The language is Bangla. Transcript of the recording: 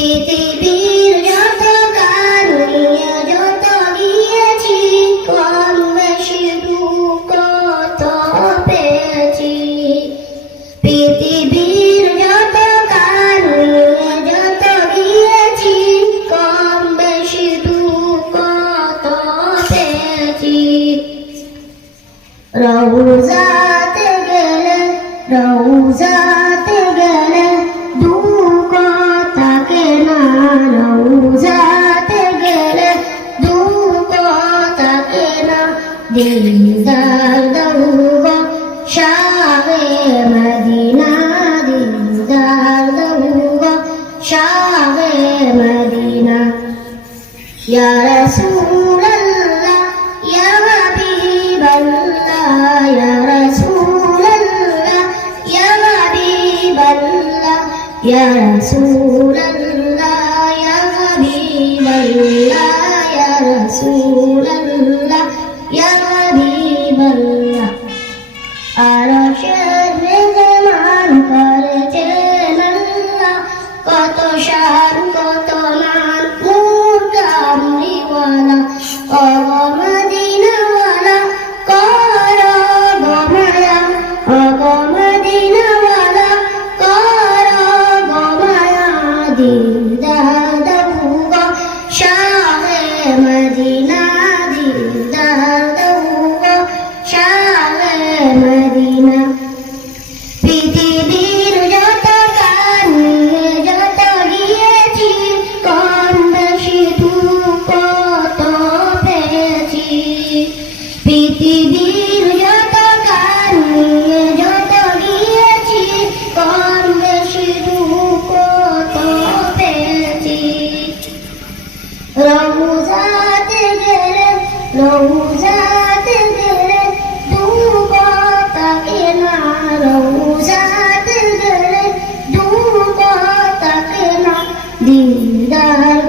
পৃথিবীর যত গান নিয়ে যত গিয়েছি, কম বেশি দুঃখ তো পেয়েছি। পৃথিবীর যত গান নিয়ে যত গিয়েছি, কম বেশি দুঃখ তো পেয়েছি। রওজাতে গেলে দুঃখ থাকে না, রওজাতে গেলে দুঃখ থাকে না। দিলদার দৌগ শাহে মদিনা, দিলদার দৌগ শাহে মদিনা। ইয়া রাসূলাল্লাহ ইয়া হাবিবাল্লাহ, ইয়া রাসূলাল্লাহ ইয়া হাবিবাল্লাহ, ইয়া রাসূলাল্লাহ ইয়া হাবিবাল্লাহ, ইয়া রাসূলাল্লাহ ইয়া হাবিবাল্লাহ। আরশের মেহমান করেছেন আল্লাহ, কত শান কত মান নূর কামলিওয়ালা। ও মদিনাওয়ালা করো গো মায়া, ও মদিনাওয়ালা করো গো মায়া। দিলদার দৌগ শাহে মদিনা, দিলদার দৌগ শাহে মদিনা। পৃথিবীর যত গান নিয়ে যত গিয়েছি, কম বেশি দুঃখ তো পেয়েছি। পৃথিবীর যত গান নিয়ে যত গিয়েছি, কম বেশি দুঃখ তো পেয়েছি। রওজাতে গেলে দুঃখ থাকে না, রওজাতে গেলে দুঃখ থাকে না। দিলদার